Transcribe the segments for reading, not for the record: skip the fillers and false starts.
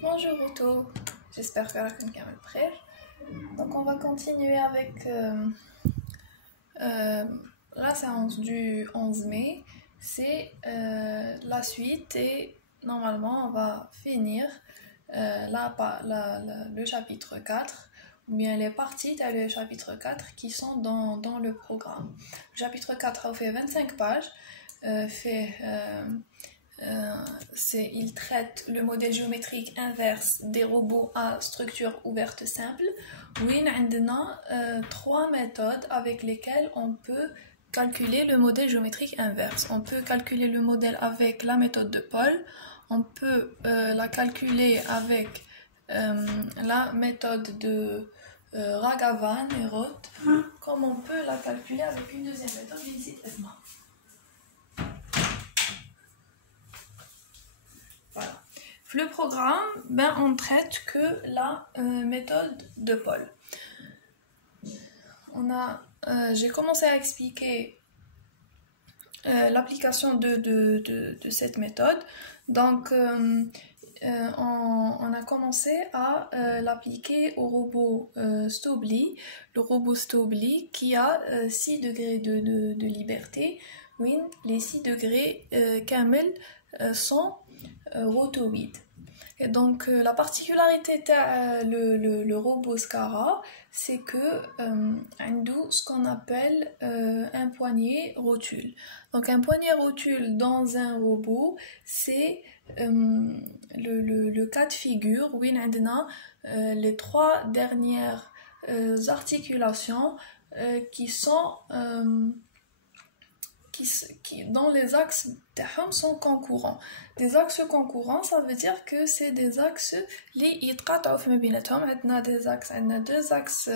Bonjour Ruto, j'espère que la caméra est prête. Donc on va continuer avec la séance du 11 mai. C'est la suite et normalement on va finir le chapitre 4 ou bien les parties du chapitre 4 qui sont dans le programme. Le chapitre 4 a fait 25 pages, il traite le modèle géométrique inverse des robots à structure ouverte simple. Oui, on a trois méthodes avec lesquelles on peut calculer le modèle géométrique inverse. On peut calculer le modèle avec la méthode de Paul, on peut la calculer avec la méthode de Ragavan et Roth, comme on peut la calculer avec une deuxième méthode, ici Esma. Voilà. Le programme, on traite que la méthode de Paul. J'ai commencé à expliquer l'application de cette méthode. Donc, on a commencé à l'appliquer au robot Stobli, le robot Stobli qui a 6 degrés de liberté. Oui, les 6 degrés camel sont rotoïdes. Et donc la particularité de le robot Scara, c'est que a ce qu'on appelle un poignet rotule. Donc un poignet rotule dans un robot, c'est le cas de figure où on a les 3 dernières articulations qui sont dans les axes sont concurrents. Des axes concurrents, ça veut dire que c'est des axes qui يتقاطعوا فيما بيناتهم. عندنا deux axes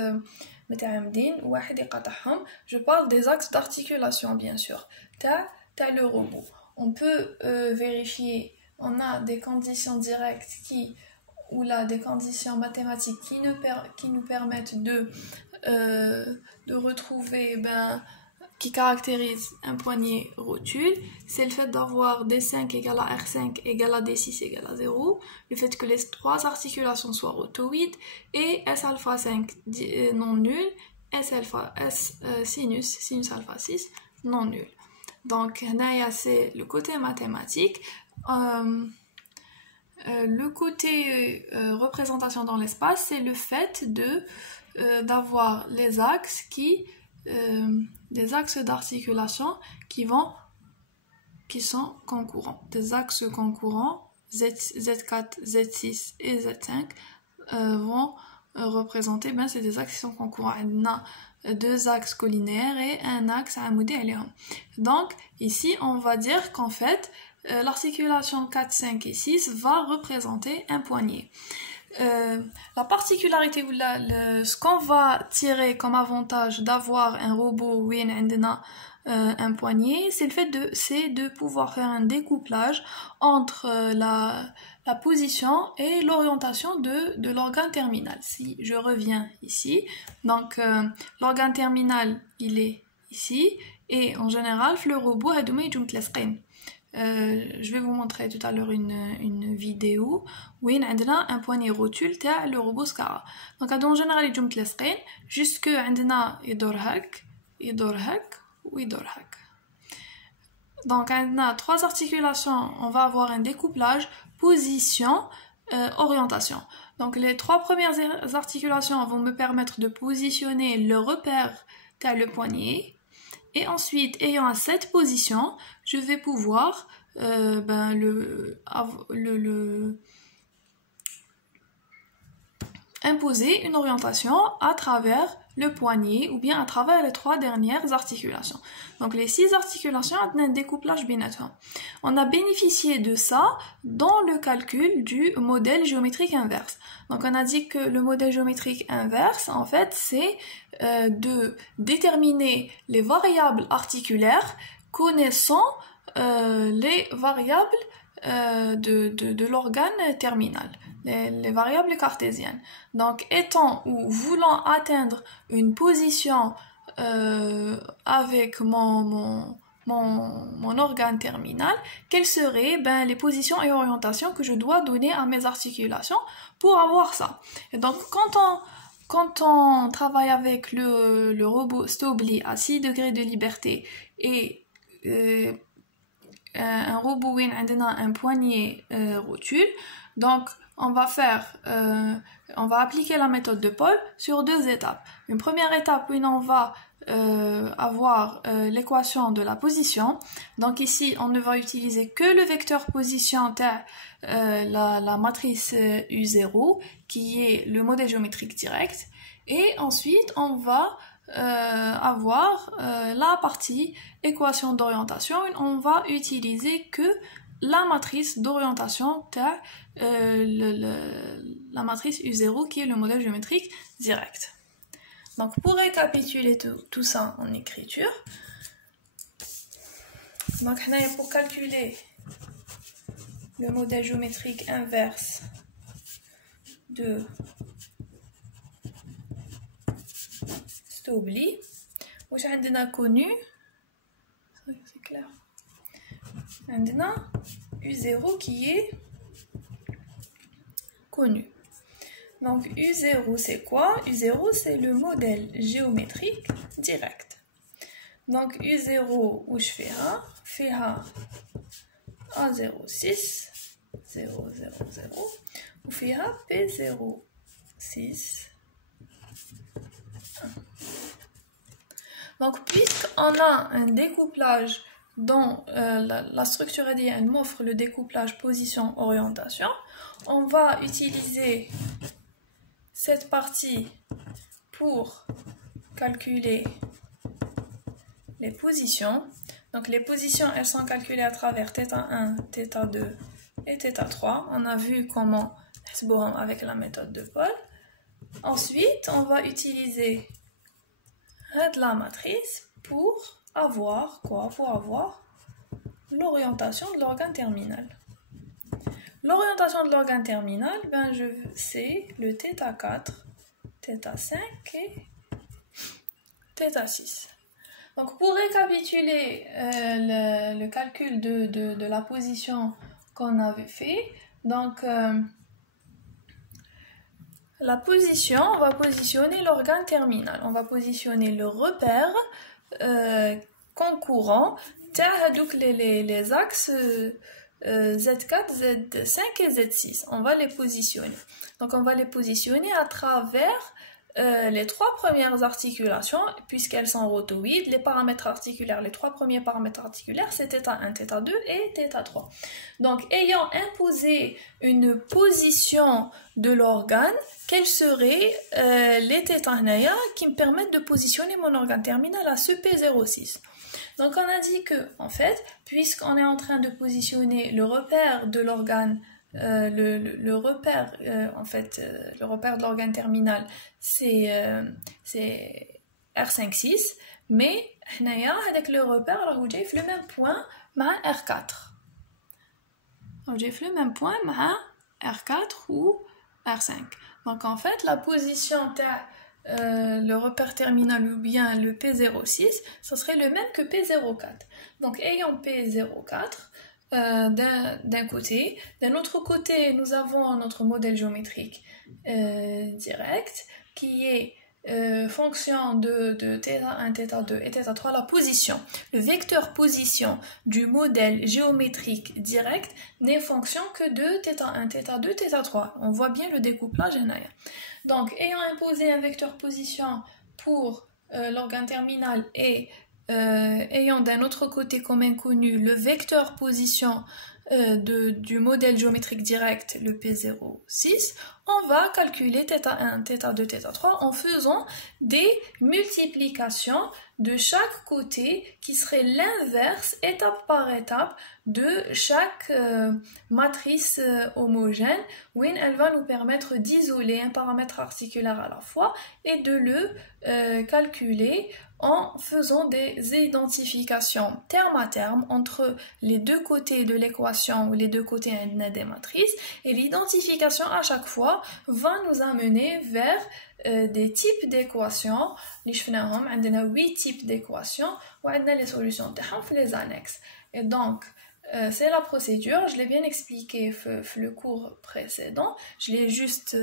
متعامدين واحد يقاطعهم. Je parle des axes d'articulation bien sûr. T'as le robot. On peut vérifier, on a des conditions directes ou là des conditions mathématiques qui nous permettent de retrouver qui caractérise un poignet rotule, c'est le fait d'avoir D5 égale à R5 égale à D6 égale à 0, le fait que les 3 articulations soient rotoïdes, et S alpha 5 non nul, S sinus alpha 6 non nul. Donc, c'est le côté mathématique. Le côté représentation dans l'espace, c'est le fait d'avoir les axes des axes d'articulation qui sont concurrents. Des axes concurrents, Z4, Z6 et Z5 vont représenter, c'est des axes qui sont concurrents. On a 2 axes collinaires et un axe amoudé aléum. Donc, ici, on va dire qu'en fait, l'articulation 4, 5 et 6 va représenter un poignet. La particularité ou ce qu'on va tirer comme avantage d'avoir un robot où il y a un poignet, c'est le fait de pouvoir faire un découplage entre la position et l'orientation de l'organe terminal. Si je reviens ici, donc l'organe terminal il est ici, et en général le robot a je vais vous montrer tout à l'heure une vidéo où il y a un poignet rotule تاع le robot Scara. Donc en général يجوا متلصقين jusque عندنا يدور هك ويدور هك. Donc on a 3 articulations, on va avoir un découplage position orientation. Donc les 3 premières articulations vont me permettre de positionner le repère tel le poignet. Et ensuite, ayant à cette position, je vais pouvoir imposer une orientation à travers le poignet ou bien à travers les 3 dernières articulations. Donc les 6 articulations ont un découplage binatoire. On a bénéficié de ça dans le calcul du modèle géométrique inverse. Donc on a dit que le modèle géométrique inverse, en fait, c'est de déterminer les variables articulaires connaissant les variables de l'organe terminal, les variables cartésiennes. Donc, étant ou voulant atteindre une position avec mon mon organe terminal, quelles seraient les positions et orientations que je dois donner à mes articulations pour avoir ça. Et donc quand on travaille avec le robot Stobli à 6 degrés de liberté et un robot où on a un poignet rotule, donc on va appliquer la méthode de Paul sur 2 étapes. Une première étape où on va avoir l'équation de la position. Donc ici, on ne va utiliser que le vecteur position la matrice U0 qui est le modèle géométrique direct. Et ensuite, on va avoir la partie équation d'orientation. On va utiliser que la matrice d'orientation la matrice U0 qui est le modèle géométrique direct. Donc pour récapituler tout ça en écriture, donc pour calculer le modèle géométrique inverse de Stobli, où on a connu, c'est clair, on a U0 qui est connu. Donc U0 c'est quoi? U0 c'est le modèle géométrique direct. Donc U0 où je fais A06 0 0 0 ou P06 1. Donc puisqu'on a un découplage dont la structure ADN m'offre le découplage position-orientation, on va utiliser cette partie pour calculer les positions. Donc les positions, elles sont calculées à travers θ1, θ2 et θ3. On a vu comment avec la méthode de Paul. Ensuite, on va utiliser la matrice pour avoir quoi? Pour avoir l'orientation de l'organe terminal. L'orientation de l'organe terminal, c'est le θ4, θ5 et θ6. Donc pour récapituler le calcul de la position qu'on avait fait, donc la position, on va positionner l'organe terminal, on va positionner le repère concourant, donc les axes Z4, Z5 et Z6, on va les positionner. Donc on va les positionner à travers les 3 premières articulations, puisqu'elles sont rotoïdes. Les paramètres articulaires, les 3 premiers paramètres articulaires, c'est θ1, θ2 et θ3. Donc ayant imposé une position de l'organe, quels seraient les θ qui me permettent de positionner mon organe terminal à ce P06? Donc on a dit que, en fait, puisqu'on est en train de positionner le repère de l'organe, le repère de l'organe terminal, c'est R5-6, mais avec le repère, alors j'ai fait le même point avec R4. Donc j'ai fait le même point avec R4 ou R5. Donc en fait, la position le repère terminal ou bien le P06, ce serait le même que P04. Donc ayant P04 d'un côté, d'un autre côté, nous avons notre modèle géométrique direct qui est fonction de θ1, θ2 et θ3, la position. Le vecteur position du modèle géométrique direct n'est fonction que de θ1, θ2, θ3. On voit bien le découplage en arrière. Donc, ayant imposé un vecteur position pour l'organe terminal et ayant d'un autre côté comme inconnu le vecteur position du modèle géométrique direct, le P06, on va calculer θ1, θ2, θ3 en faisant des multiplications de chaque côté qui serait l'inverse, étape par étape, de chaque matrice homogène, où elle va nous permettre d'isoler un paramètre articulaire à la fois et de le calculer en faisant des identifications terme à terme entre les deux côtés de l'équation ou les deux côtés des matrices, et l'identification à chaque fois va nous amener vers des types d'équations. Nous avons 8 types d'équations et nous avons les solutions dans les annexes. Et donc, c'est la procédure, je l'ai bien expliqué dans le cours précédent, je l'ai juste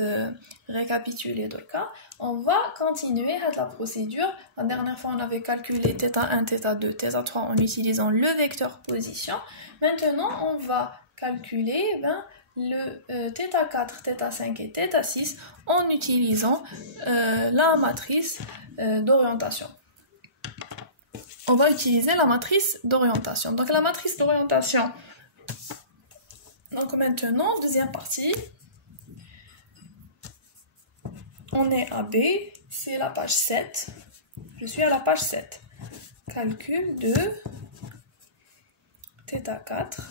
récapitulé dans le cas. On va continuer avec la procédure. La dernière fois, on avait calculé θ1, θ2, θ3 en utilisant le vecteur position. Maintenant, on va calculer le θ4, θ5 et θ6 en utilisant la matrice d'orientation. On va utiliser la matrice d'orientation. Donc la matrice d'orientation, donc maintenant, deuxième partie, on est à B, c'est la page 7, je suis à la page 7. Calcul de θ4,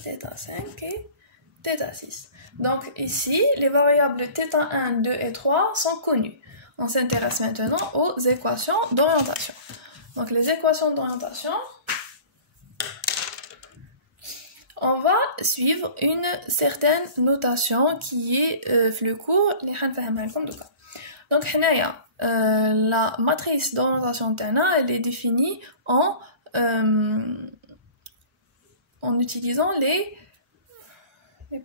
θ5 et θ6. Donc ici, les variables θ1, 2 et 3 sont connues. On s'intéresse maintenant aux équations d'orientation. Donc les équations d'orientation, on va suivre une certaine notation qui est le cours. Donc la matrice d'orientation elle est définie en utilisant les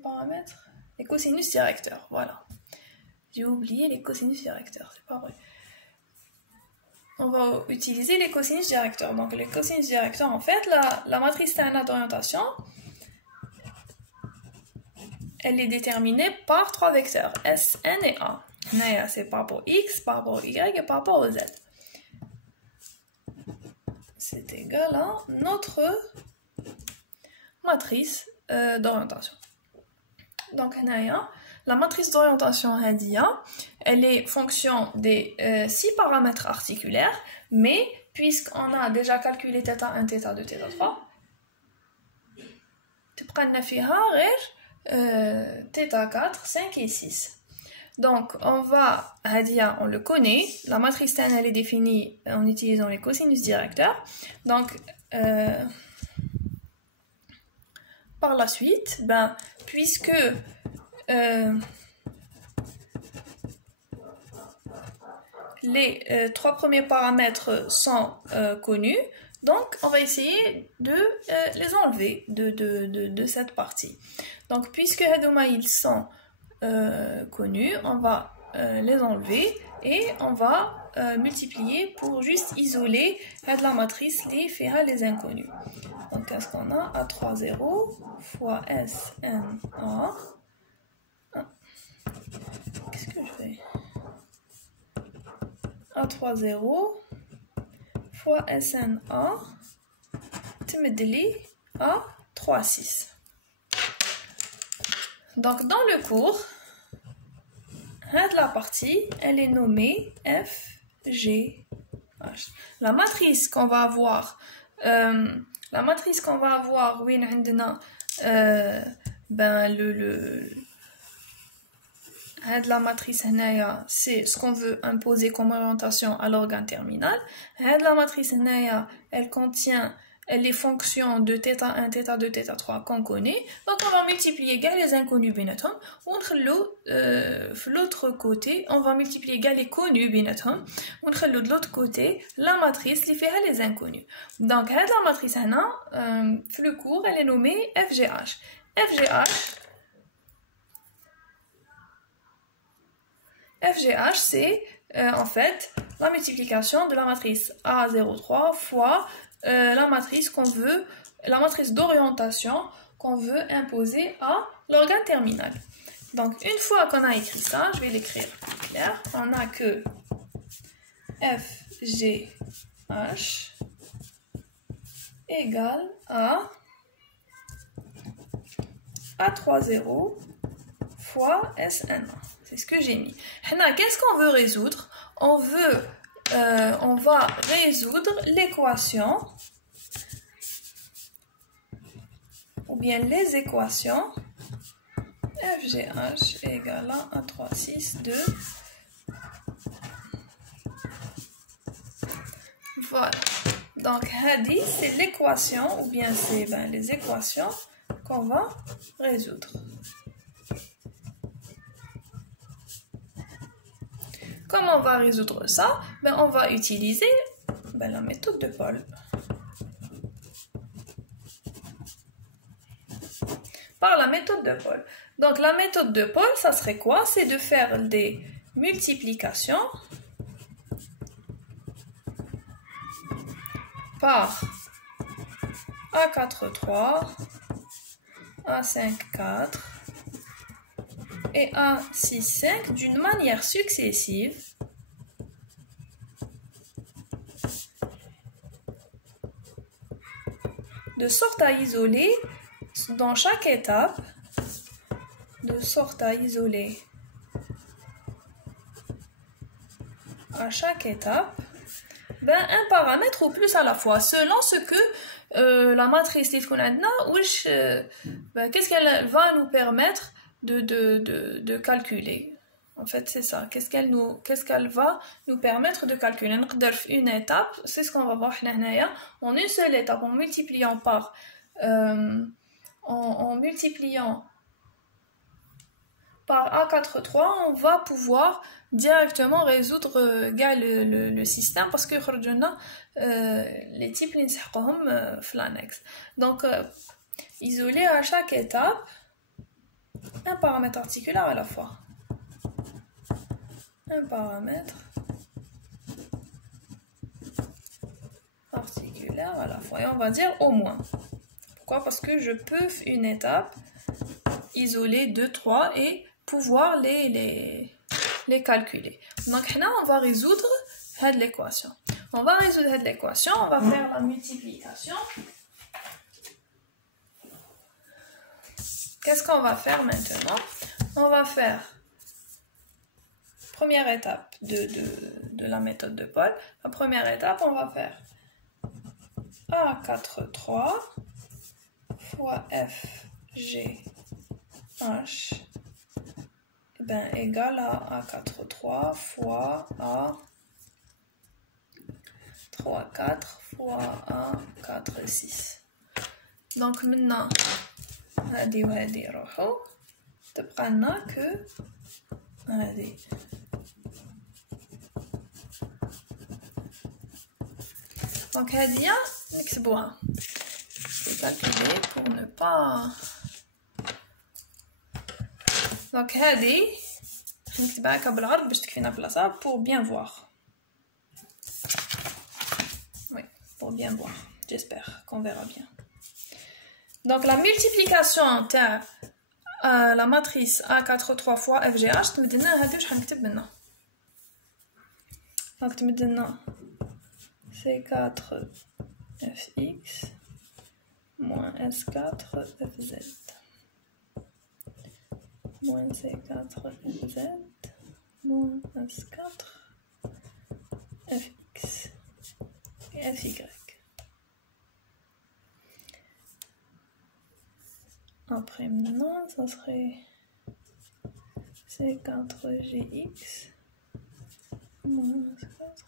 paramètres, les cosinus directeurs. Voilà. J'ai oublié les cosinus directeurs, c'est pas vrai. On va utiliser les cosinus directeurs. Donc les cosinus directeurs, en fait, la matrice d'orientation, elle est déterminée par 3 vecteurs, S, N et A. C'est par rapport X, par rapport Y et par rapport au Z. C'est égal à notre matrice d'orientation. Donc, la matrice d'orientation elle est fonction des 6 paramètres articulaires, mais puisqu'on a déjà calculé θ1, θ2, θ3, θ4, 5 et 6. Donc, on le connaît, la matrice elle est définie en utilisant les cosinus directeurs. Donc, par la suite, puisque les 3 premiers paramètres sont connus, donc on va essayer de les enlever de cette partie. Donc puisque ils sont connus, on va les enlever et on va multiplier pour juste isoler la matrice les inconnus. Donc qu'est-ce qu'on a? A3, 0 fois SNA. Qu'est-ce que je fais? A3, 0 fois SNA تمدلي à 3, 6. Donc dans le cours, la partie, elle est nommée FGH. La matrice qu'on va avoir, oui, la matrice c'est ce qu'on veut imposer comme orientation à l'organe terminal. La matrice elle contient les fonctions de θ1, θ2, θ3 qu'on connaît. Donc on va multiplier les inconnus بيناتهم ونخلو de l'autre côté, on va multiplier les connus بيناتهم ونخلو de l'autre côté la matrice qui fait les inconnus. Donc la matrice le cours, elle est nommée FGH. FGH, c'est en fait la multiplication de la matrice A03 fois la matrice d'orientation qu'on veut imposer à l'organe terminal. Donc une fois qu'on a écrit ça, je vais l'écrire clair. On a que FGH égale à A30 fois SN. C'est ce que j'ai mis. Qu'est-ce qu'on veut résoudre? On va résoudre l'équation ou bien les équations FGH égale à 1, 3, 6, 2. Voilà. Donc, Hadi, c'est l'équation ou bien c'est les équations qu'on va résoudre. Comment on va résoudre ça? Ben, on va utiliser la méthode de Paul. Par la méthode de Paul. Donc la méthode de Paul, ça serait quoi? C'est de faire des multiplications par A4, 3, A5, 4 et A6, 5 d'une manière successive de sorte à isoler dans chaque étape, à chaque étape, un paramètre ou plus à la fois, selon ce que la matrice qu'est-ce qu'elle va nous permettre de calculer. En fait, c'est ça. Qu'est-ce qu'elle va nous permettre de calculer? Une étape, c'est ce qu'on va voir en une seule étape, en multipliant par en multipliant par A4, 3, on va pouvoir directement résoudre le système parce que les types l'annexe. Donc, isoler à chaque étape un paramètre articulaire à la fois. Un paramètre articulaire à la fois. Et on va dire au moins. Pourquoi? Parce que je peux une étape isoler 2, 3 et pouvoir les calculer. Donc là, on va résoudre l'équation. On va résoudre l'équation, on va faire la multiplication. Qu'est-ce qu'on va faire maintenant? On va faire première étape de la méthode de Paul. La première étape, on va faire A4, 3 fois F, G, H égale à A4, 3 fois A 3, 4 fois A 4, 6. Donc maintenant, هادي وهادي يروحوا تبقى لنا كو هادي. Donc هادي نكتبوها. Faut calculer pour ne pas. Donc هادي نكتبها هكا بالعرض باش تكفينا بلاصه pour bien voir. Oui, pour bien voir. J'espère qu'on verra bien. Donc la multiplication تاع la matrice A4, 3 fois FGH تمد لنا هادي واش غنكتب منها. Donc تمد لنا C4 Fx moins S4 Fz moins C4 Fz moins S4 Fx et Fy. Après maintenant, ça serait C4GX moins S4.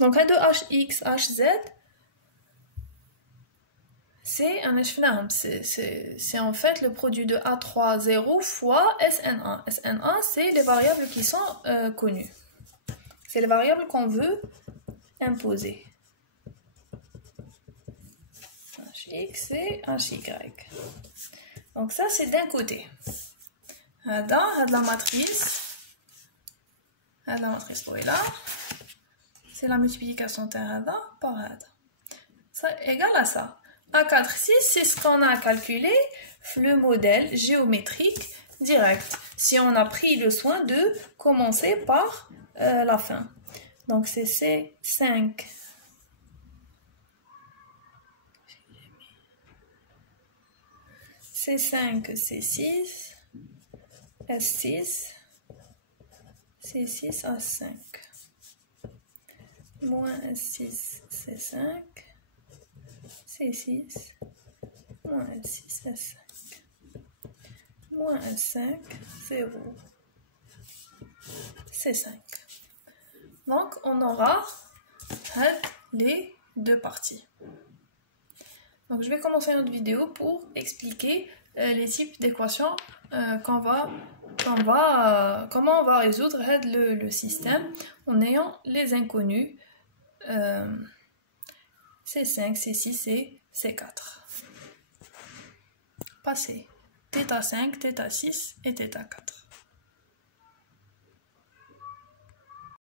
Donc, A2HX, HZ, c'est en fait le produit de A30 fois SN1. SN1, c'est les variables qui sont connues. C'est les variables qu'on veut imposer. HX et HY. Donc, ça, c'est d'un côté. Dans la matrice. La matrice pour là. C'est la multiplication de Hada par Hada. Ça égale à ça. A4, 6, c'est ce qu'on a calculé le modèle géométrique direct. Si on a pris le soin de commencer par la fin. Donc c'est C5. C5, C6, S6, C6, A5. Moins S6, C5, C6, moins S6, S5. moins S5, 0, C5. Donc, on aura les deux parties. Donc, je vais commencer notre vidéo pour expliquer les types d'équations comment on va résoudre le système en ayant les inconnus C5, C6 et C4. Passez θ5, θ6 et θ4.